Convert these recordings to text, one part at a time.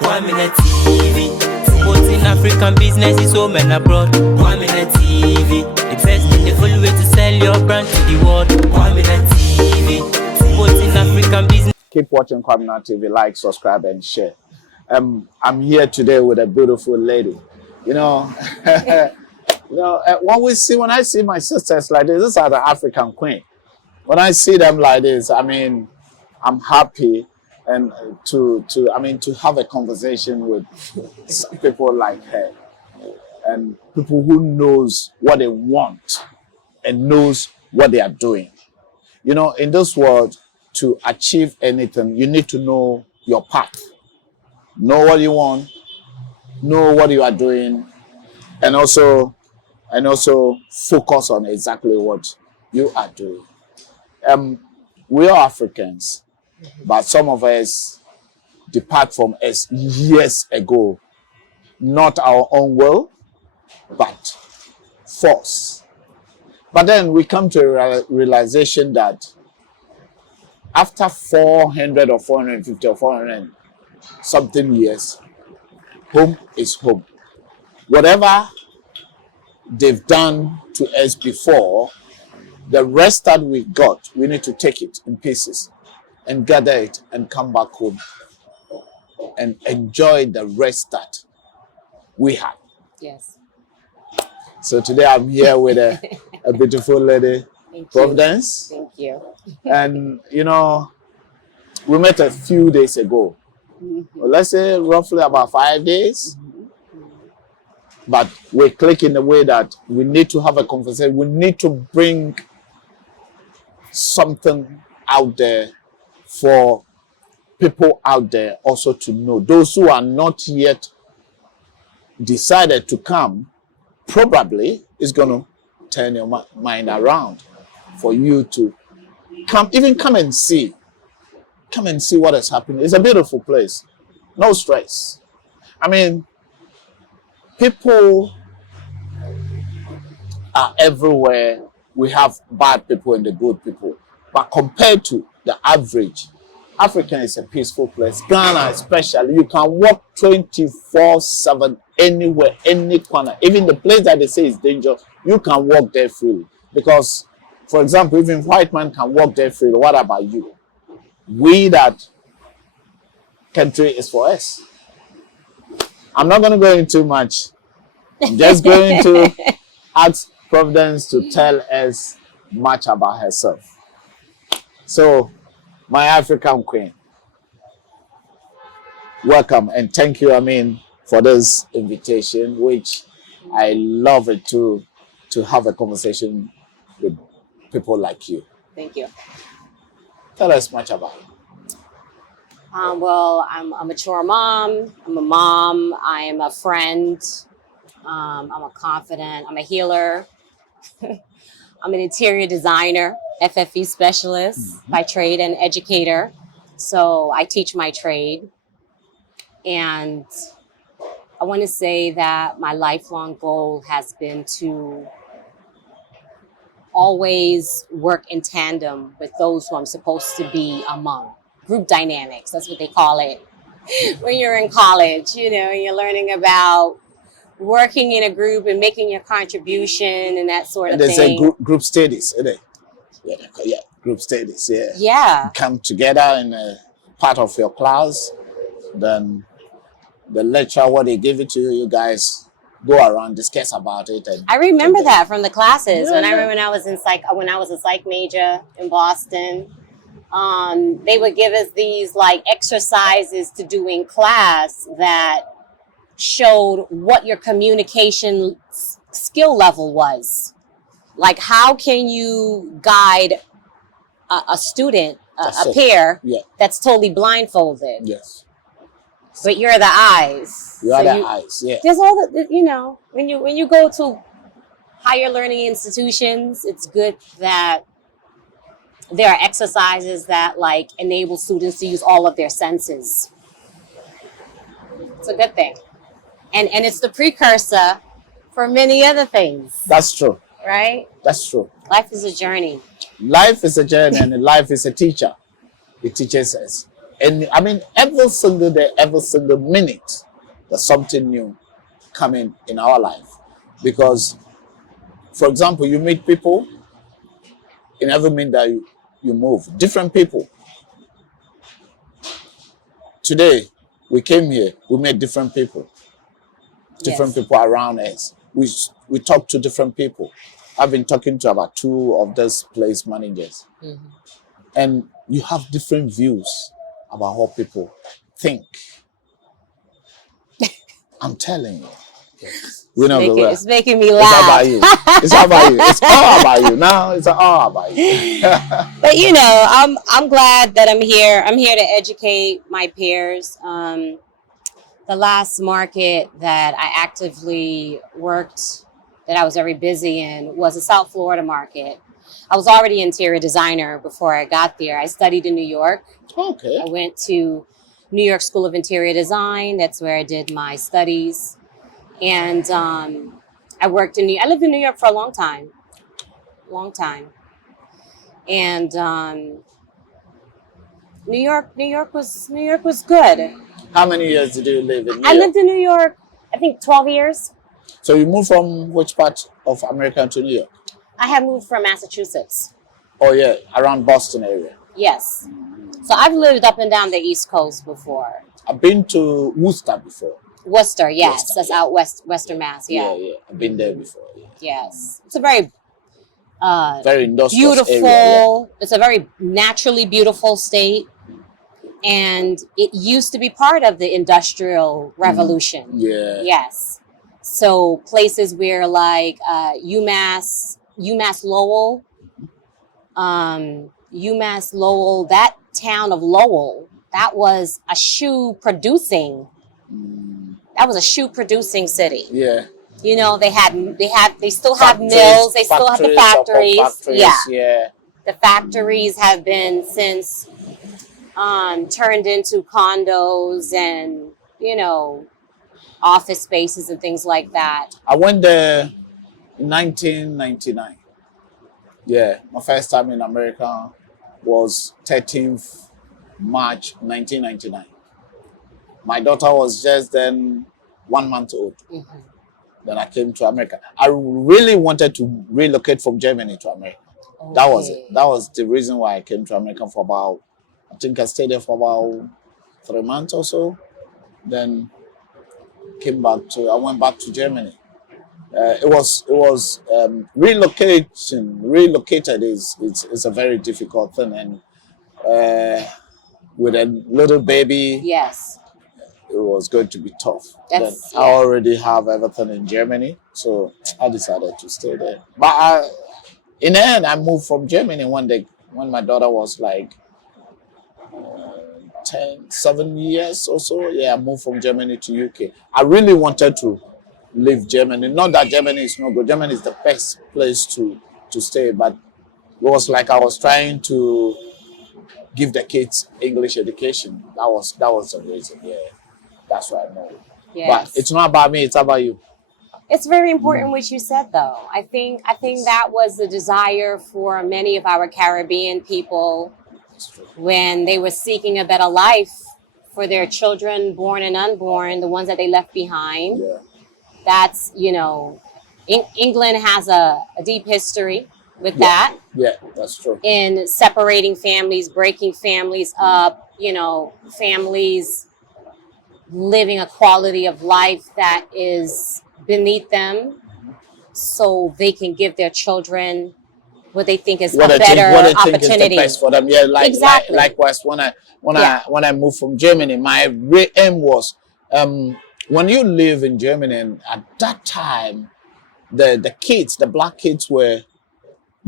Kwaminat TV, promoting African businesses home and abroad. Kwaminat TV, the best and the full way to sell your brand to the world. Kwaminat TV, promoting African business. Keep watching Kwaminat TV, like, subscribe, and share. I'm here today with a beautiful lady. When I see my sisters like this, these are the African queen. When I see them like this, I mean, I'm happy and to have a conversation with some people like her and people who knows what they want and knows what they are doing. In this world, to achieve anything, you need to know your path, know what you want, know what you are doing, and also focus on exactly what you are doing. We are Africans, but some of us depart from us years ago, not our own will, but force. But then we come to a realization that after 400 or 450 or 400 something years, home is home. Whatever they've done to us before, the rest that we got, we need to take it in pieces and gather it and come back home and enjoy the rest that we have. Yes. So today I'm here with a beautiful lady, Providence. Thank you. And we met a few days ago. Well, let's say roughly about 5 days. But we click in the way that we need to have a conversation. We need to bring something out there for people out there also to know. Those who are not yet decided to come, probably is going to turn your mind around for you to come and see. Come and see what is happening. It's a beautiful place. No stress. I mean, people are everywhere. We have bad people and the good people. But compared to the average, Africa is a peaceful place. Ghana especially, you can walk 24/7 anywhere, any corner. Even the place that they say is dangerous, you can walk there freely. Because, for example, even white man can walk there freely. What about you? That country is for us. I'm not going to go into much. I'm just going to ask Providence to tell us much about herself. So, my African queen, welcome and thank you, for this invitation, which I love it to have a conversation with people like you. Thank you. Tell us much about it. Well, I'm a mature mom. I'm a mom. I am a friend. I'm a confidant. I'm a healer. I'm an interior designer, FFE specialist by trade and educator. So I teach my trade. And I want to say that my lifelong goal has been to always work in tandem with those who I'm supposed to be among. Group dynamics, that's what they call it. When you're in college, you're learning about working in a group and making your contribution and that sort of thing. They say group studies, isn't it? Yeah, group studies, yeah. Yeah. You come together in a part of your class, then the lecturer, what they give it to you, you guys go around, discuss about it. And I remember that from the classes. Yeah. I remember when I was a psych major in Boston, they would give us these exercises to do in class that showed what your communication skill level was. Like, how can you guide a student, a peer that's totally blindfolded? Yes. But you're the eyes. You are the eyes, yeah. There's all the, when you go to higher learning institutions, it's good that there are exercises that enable students to use all of their senses. It's a good thing. And it's the precursor for many other things. That's true. Right? That's true. Life is a journey. Life is a journey and life is a teacher. It teaches us And I mean, every single day, every single minute, there's something new coming in our life. Because, for example, you meet people in every minute that you move, different people. Today, we came here, we met different people. Different Yes. people around us. We talk to different people. I've been talking to about 2 of those place managers. Mm-hmm. And you have different views about what people think. I'm telling you. We know the way. It's making me It's laugh. about you. It's about you. It's all about you. Now it's all about you. But you know, I'm glad that I'm here. I'm here to educate my peers. The last market that I actively worked, that I was very busy in, was the South Florida market. I was already an interior designer before I got there. I studied in New York. Okay. I went to New York School of Interior Design. That's where I did my studies. And I lived in New York for a long time. And New York was good. How many years did you live in New I York? lived in New York, I think 12 years. So you moved from which part of America to New York? I had moved from Massachusetts. Oh yeah, around Boston area. Yes. So I've lived up and down the East Coast before. I've been to Worcester before. Worcester, yes. Worcester, That's yeah. out Western Mass, yeah. Yeah. I've been there before. Yeah. Yes. It's a very Very industrial beautiful, area. it's a very naturally beautiful state. And it used to be part of the Industrial Revolution. Yeah. Yes. So places where like UMass Lowell, that town of Lowell, that was a shoe producing city. Yeah. You know, they still have mills, they still have the factories. Yeah. The factories have been since turned into condos and, you know, office spaces and things like that. I went there in 1999. Yeah, my first time in America was 13th March 1999. My daughter was just then 1 month old. Mm-hmm. Then I came to America. I really wanted to relocate from Germany to America. Okay. That was it. That was the reason why I came to America for about, I think I stayed there for about 3 months or so. Then I went back to Germany. It was relocated is a very difficult thing, and with a little baby, Yes. it was going to be tough. That's- Then I already have everything in Germany, so I decided to stay there. But in the end, I moved from Germany one day when my daughter was like 7 years or so. Yeah, I moved from Germany to UK. I really wanted to leave Germany. Not that Germany is no good. Germany is the best place to stay, but it was like I was trying to give the kids English education. That was the reason. Yeah, that's why I know. Yes. But it's not about me. It's about you. It's very important what you said, though. I think that was the desire for many of our Caribbean people when they were seeking a better life for their children, born and unborn, the ones that they left behind. Yeah. That's, you know, England has a deep history with that Yeah, that's true. in separating families, breaking families up, you know, families living a quality of life that is beneath them so they can give their children what they think is a better Think is the opportunity. best for them. Yeah, Exactly. Likewise, when I moved from Germany, my aim was when you live in Germany, and at that time, the kids, the black kids they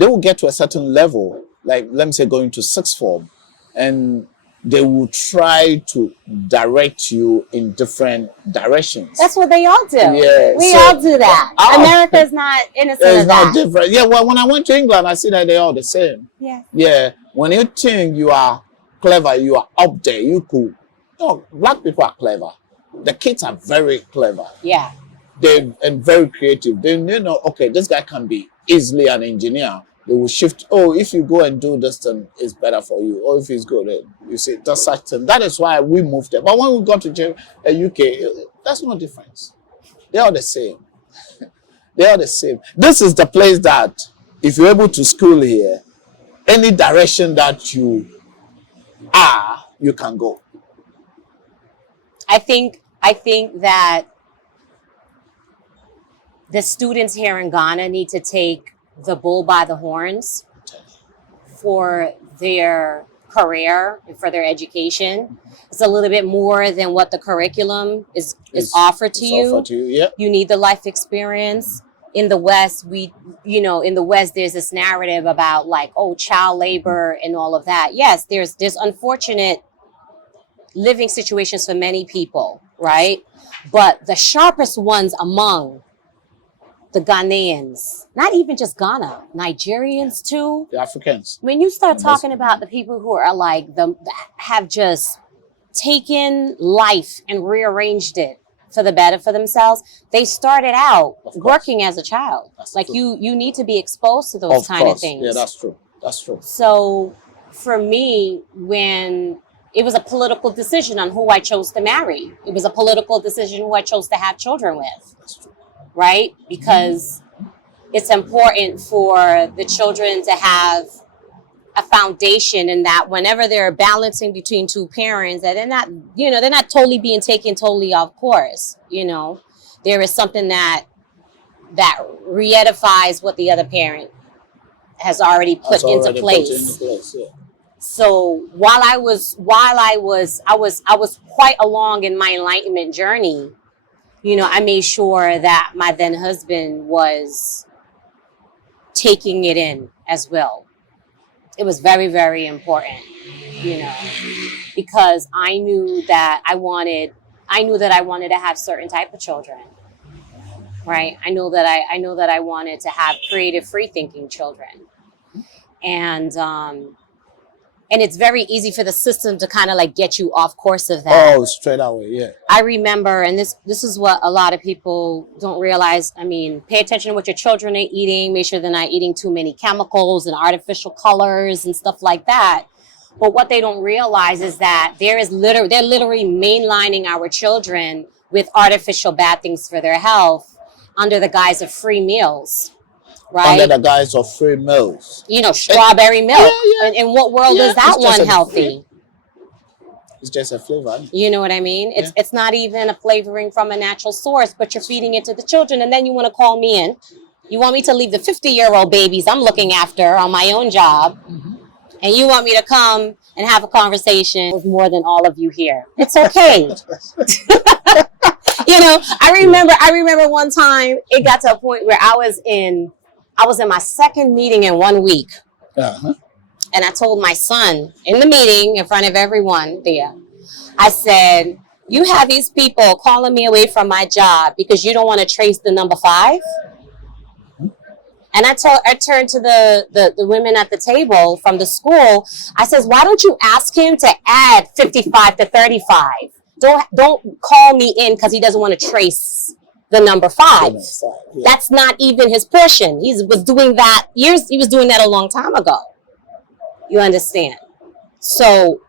will get to a certain level, like let me say going to sixth form, and they will try to direct you in different directions. That's what they all do. Yeah, We so- all do that. America is not innocent It's of not that. different. Yeah, well, when I went to England, I see that they're all the same. Yeah. Yeah, when you think you are clever, you are up there, you could. Black people are clever. The kids are very clever. Yeah. And very creative. They know, okay, this guy can be easily an engineer, They will shift. Oh, if you go and do this thing, it's better for you. Or if it's good, you see, that's such thing. That is why we moved there. But when we got to UK, that's no difference. They are the same. They are the same. This is the place that if you're able to school here, any direction that you are, you can go. I think that the students here in Ghana need to take the bull by the horns for their career and for their education. It's a little bit more than what the curriculum is offered to you. Yeah. You need the life experience. In the West, in the West, there's this narrative about like, oh, child labor and all of that. Yes, there's unfortunate living situations for many people, right? But the sharpest ones among the Ghanaians, not even just Ghana, Nigerians too. The Africans. When you start talking about the people who are like have just taken life and rearranged it for the better for themselves, they started out working as a child. That's like true. you need to be exposed to those kind of things. Yeah, that's true. That's true. So for me, when it was a political decision on who I chose to marry, it was a political decision who I chose to have children with. That's true. Right? Because it's important for the children to have a foundation, in that whenever they're balancing between two parents, that they're not totally being taken totally off course. There is something that re-edifies what the other parent has already put into place. Yeah. So while I was quite along in my enlightenment journey, I made sure that my then husband was taking it in as well. It was very, very important, because I knew that I wanted to have certain type of children, right? I know that I wanted to have creative, free thinking children. And it's very easy for the system to kind of like get you off course of that. Oh, straight away, yeah. I remember, and this is what a lot of people don't realize. I mean, pay attention to what your children are eating. Make sure they're not eating too many chemicals and artificial colors and stuff like that. But what they don't realize is that they're literally mainlining our children with artificial bad things for their health under the guise of free meals. Right? Under the guise of free meals. Strawberry milk. Yeah. In what world is that one healthy? It's just a flavor. You know what I mean? It's not even a flavoring from a natural source, but you're feeding it to the children, and then you want to call me in. You want me to leave the 50-year-old babies I'm looking after on my own job, and you want me to come and have a conversation with more than all of you here. It's okay. I remember one time it got to a point where I was in my second meeting in 1 week. Uh-huh. And I told my son in the meeting in front of everyone there, I said, you have these people calling me away from my job because you don't want to trace the number 5. And I turned to the women at the table from the school. I says, why don't you ask him to add 55 to 35? Don't call me in because he doesn't want to trace the number 5. Yeah. That's not even his portion. He was doing that a long time ago. You understand? So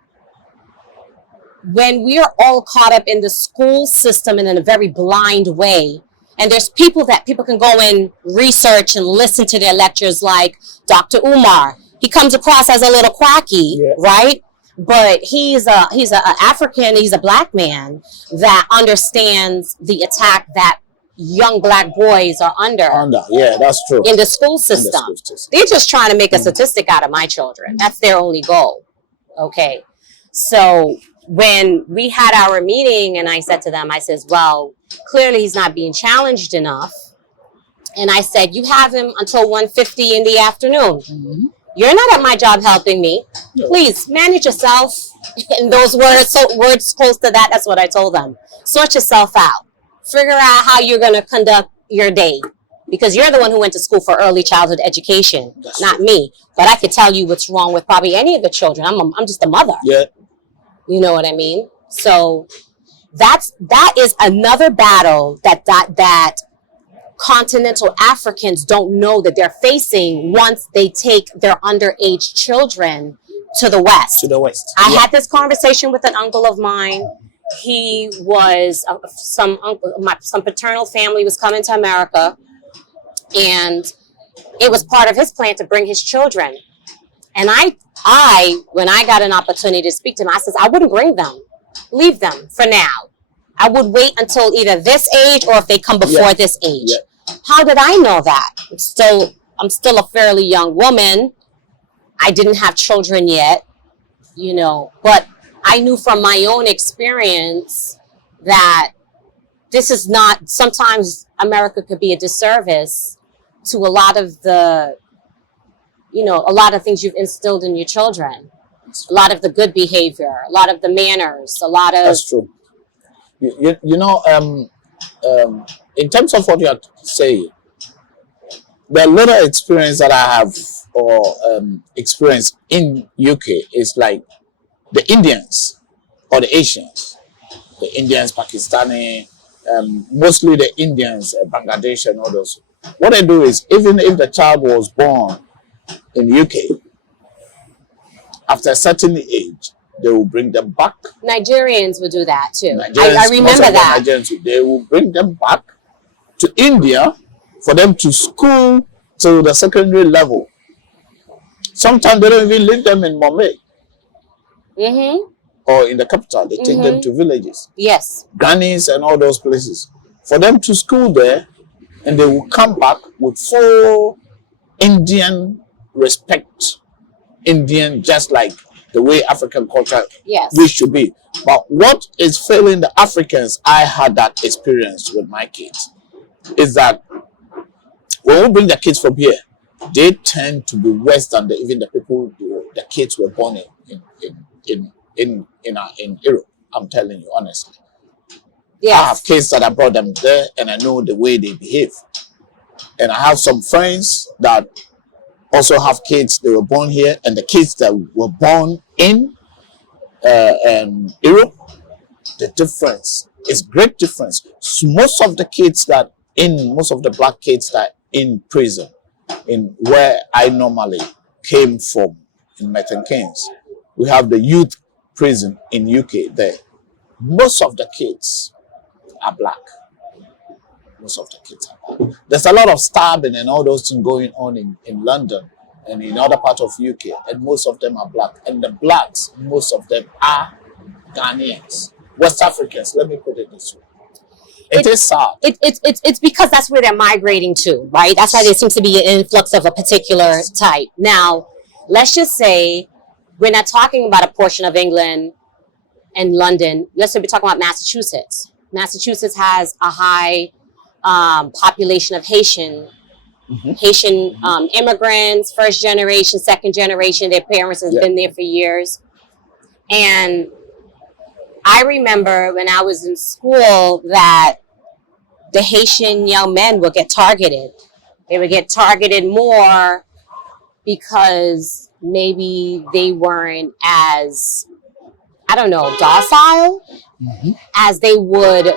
when we are all caught up in the school system and in a very blind way, and there's people can go and research and listen to their lectures, like Dr. Umar. He comes across as a little quacky, right? But he's a African, he's a black man that understands the attack that young black boys are under. Yeah, that's true. In the school system. They're just trying to make a statistic out of my children. That's their only goal. Okay. So when we had our meeting and I said to them, I says, well, clearly he's not being challenged enough. And I said, you have him until 1:50 in the afternoon. Mm-hmm. You're not at my job helping me. No. Please manage yourself. In those words close to that, that's what I told them. Sort yourself out. Figure out how you're going to conduct your day. Because you're the one who went to school for early childhood education, not me. But I could tell you what's wrong with probably any of the children. I'm just a mother. Yeah. You know what I mean? So that is another battle that continental Africans don't know that they're facing once they take their underage children to the West. To the West. I had this conversation with an uncle of mine. He was some paternal family was coming to America, and it was part of his plan to bring his children. And I when I got an opportunity to speak to him, I said, I wouldn't bring them. Leave them for now. I would wait until either this age or if they come before this age. Yeah. How did I know that? I'm still a fairly young woman. I didn't have children yet, you know, but I knew from my own experience that this is not, sometimes America could be a disservice to a lot of the, you know, a lot of things you've instilled in your children. A lot of the good behavior, a lot of the manners, a lot of... That's true. You know, in terms of what you're saying, the little experience that I have or experience in UK is like the Indians or the Asians, the Indians, Pakistani, mostly the Indians, Bangladesh and all those. What they do is, even if the child was born in UK, after a certain age, they will bring them back. Nigerians will do that too. I remember that. Nigerians, they will bring them back to India for them to school to the secondary level. Sometimes they don't even leave them in Mumbai or in the capital. They take them to villages. Yes. Ghanis and all those places. For them to school there, and they will come back with full Indian respect. Indian, just like the way African culture wish to be. But what is failing the Africans, I had that experience with my kids, is that when we bring the kids from here, they tend to be worse than even the people, the kids were born in Europe. I'm telling you honestly. Yes. I have kids that I brought them there, and I know the way they behave. And I have some friends that also have kids, they were born here, and the kids that were born in Europe, the difference is great difference. Most of the kids most of the black kids that in prison, in where I normally came from, in Milton Keynes, we have the youth prison in UK there. Most of the kids are black. Most of the kids are black. There's a lot of stabbing and all those things going on in London and in other parts of UK, and most of them are black. And the blacks, most of them are Ghanaians, West Africans. Let me put it this way. It is sad. It's because that's where they're migrating to, right? That's why there seems to be an influx of a particular type. Now, let's just say we're not talking about a portion of England and London. Let's say we're talking about Massachusetts. Massachusetts has a high population of Haitian immigrants, first generation, second generation. Their parents have been there for years. And I remember when I was in school that the Haitian young men would get targeted. They would get targeted more because maybe they weren't as, I don't know, docile as they would,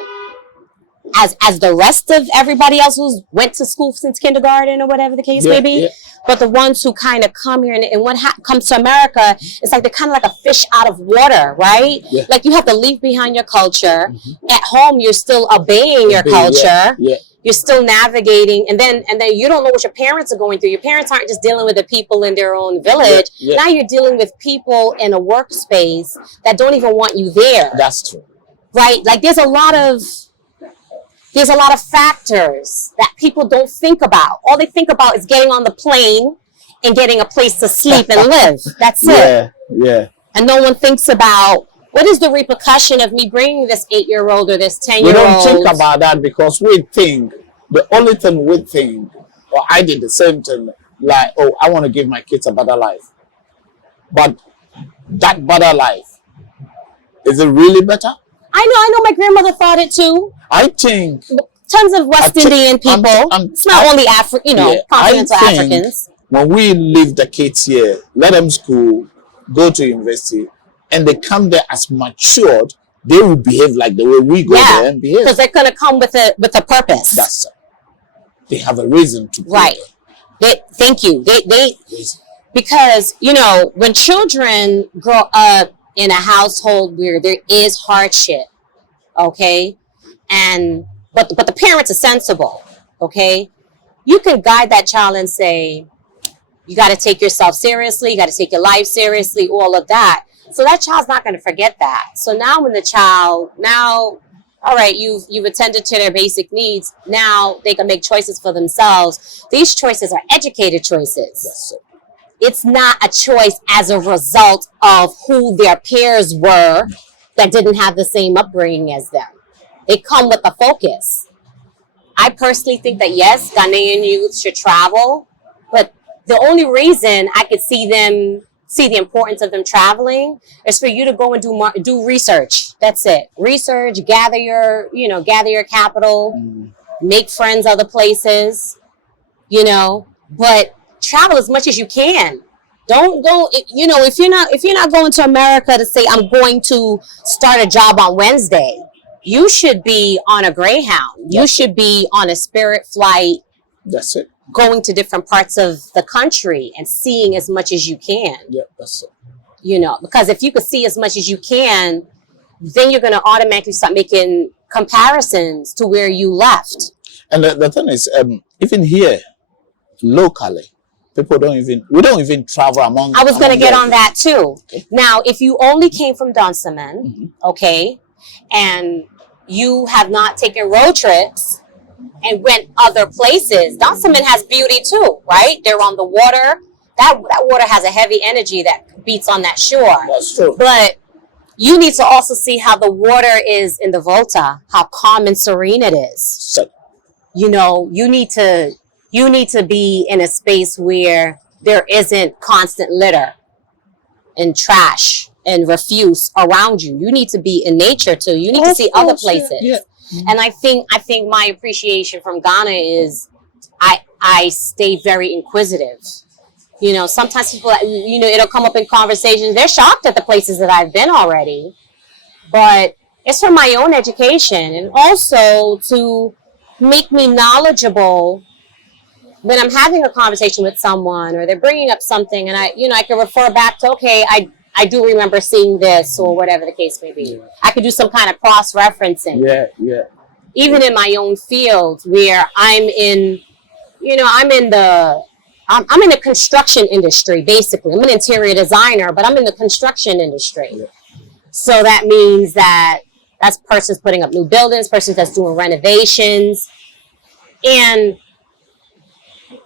as the rest of everybody else who's went to school since kindergarten or whatever the case may be. But the ones who kind of come here and what comes to America, it's like they're kind of like a fish out of water, right? Like you have to leave behind your culture. At home, you're still obeying your culture. You're still navigating, and then you don't know what your parents are going through. Your parents aren't just dealing with the people in their own village. Now you're dealing with people in a workspace that don't even want you there. That's true. Right? Like there's a lot of factors that people don't think about. All they think about is getting on the plane and getting a place to sleep and live. That's it. Yeah. And no one thinks about what is the repercussion of me bringing this 8-year-old or this 10-year-old. We don't think about that because we think, the only thing we think, or I did the same thing, like, oh, I want to give my kids a better life. But that better life, is it really better? I know my grandmother thought it too. I think tons of West Indian people. It's not only continental Africans. When we leave the kids here, let them school, go to university, and they come there as matured, they will behave like the way we go there and behave. Because they're going to come with a purpose. That's it. they have a reason to put Right. Thank you. They because, you know, when children grow up in a household where there is hardship, okay, but the parents are sensible, okay, you can guide that child and say, you got to take yourself seriously, you got to take your life seriously, all of that. So that child's not going to forget that. So now when the child, all right, you've attended to their basic needs, now they can make choices for themselves. These choices are educated choices. Yes, It's not a choice as a result of who their peers were that didn't have the same upbringing as them. They come with a focus. I personally think that, yes, Ghanaian youth should travel, but the only reason I could see the importance of them traveling is for you to go and do research. That's it. Research, gather your capital, make friends other places, you know, but travel as much as you can. Don't go, you know, if you're not going to America to say, I'm going to start a job on Wednesday, you should be on a Greyhound. You should be on a Spirit flight. that's it. Going to different parts of the country and seeing as much as you can. Yeah, that's it. You know, because if you could see as much as you can, then you're going to automatically start making comparisons to where you left. And the thing is, even here, locally, we don't even travel among. I was going to get on that too. Now, if you only came from Dunsaman, okay, and you have not taken road trips and went other places, Dunsaman has beauty too, right? They're on the water. That water has a heavy energy that beats on that shore. That's true. But you need to also see how the water is in the Volta, how calm and serene it is. So, You know, you need to be in a space where there isn't constant litter and trash and refuse around you. You need to be in nature too. You need to see other places. Yeah. And I think my appreciation from Ghana is I stay very inquisitive. You know, sometimes people, you know, it'll come up in conversations. They're shocked at the places that I've been already, but it's for my own education and also to make me knowledgeable when I'm having a conversation with someone or they're bringing up something and I can refer back to, okay, I do remember seeing this or whatever the case may be. Yeah. I could do some kind of cross-referencing. Yeah. Even in my own field where I'm in the construction industry, basically. I'm an interior designer, but I'm in the construction industry. Yeah. So that means that's persons putting up new buildings, persons that's doing renovations. And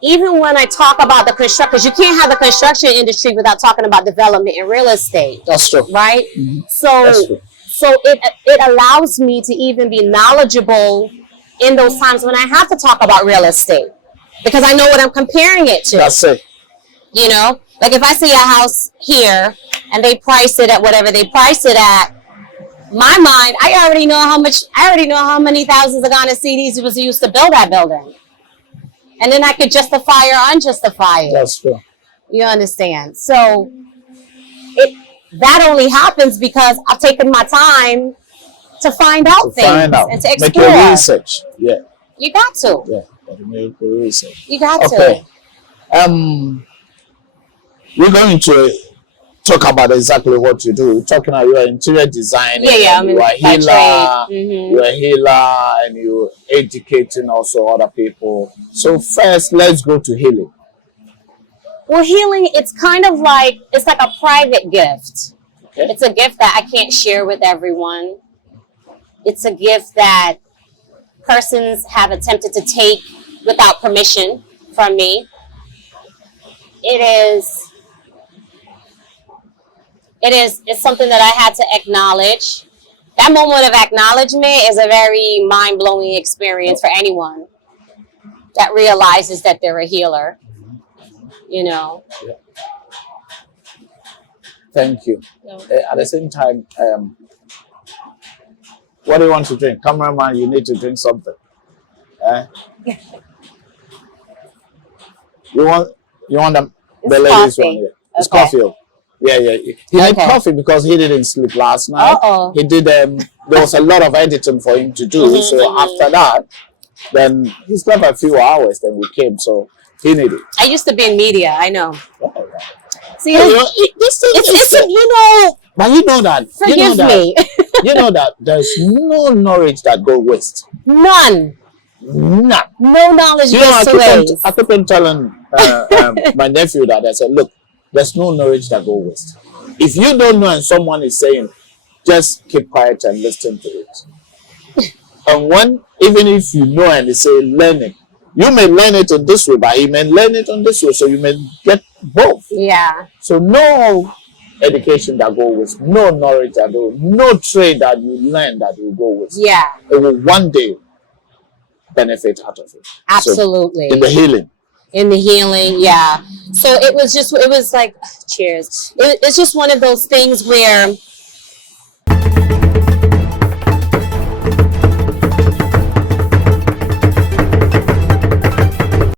even when I talk about the construction, because you can't have the construction industry without talking about development and real estate. That's true. Right? Mm-hmm. So it allows me to even be knowledgeable in those times when I have to talk about real estate. Because I know what I'm comparing it to. That's it. You know? Like if I see a house here and they price it at whatever they price it at, my mind, I already know how many thousands of Ghana cedis it was used to build that building. And then I could justify or unjustify it. That's true. You understand? So that only happens because I've taken my time to find out things and to explore. Make your research. Yeah. You got to. Yeah. Make your research. You got to. We're going to talk about exactly what you do. You're talking about your interior design. Yeah. You are a healer. You're a healer, and you're educating also other people. So first, let's go to healing. Well, healing, it's kind of like, it's like a private gift. Okay. It's a gift that I can't share with everyone. It's a gift that persons have attempted to take without permission from me. It's something that I had to acknowledge. That moment of acknowledgement is a very mind-blowing experience for anyone that realizes that they're a healer. You know. Yeah. Thank you. No. At the same time, what do you want to drink? Cameraman, you need to drink something. You want the ladies one? Yeah. It's coffee. Yeah. He had coffee because he didn't sleep last night. He did. There was a lot of editing for him to do. So after that, Then he slept a few hours. Then we came, so he needed. I used to be in media. I know. Oh, yeah. See, You know, you know, but you know that. forgive you know that, me. You know that there's no knowledge that goes waste. None. None. No knowledge You know, goes to waste. I keep on telling my nephew that I said, look, there's no knowledge that goes waste. If you don't know and someone is saying, just keep quiet and listen to it. And even if you know and they say, learn it, you may learn it in this way, but he may learn it on this way, so you may get both. Yeah. So no education that goes waste, no knowledge that goes, no trade that you learn that will go waste. Yeah. It will one day benefit out of it. Absolutely. So, in the healing. In the healing, yeah. So it was like, cheers. It's just one of those things where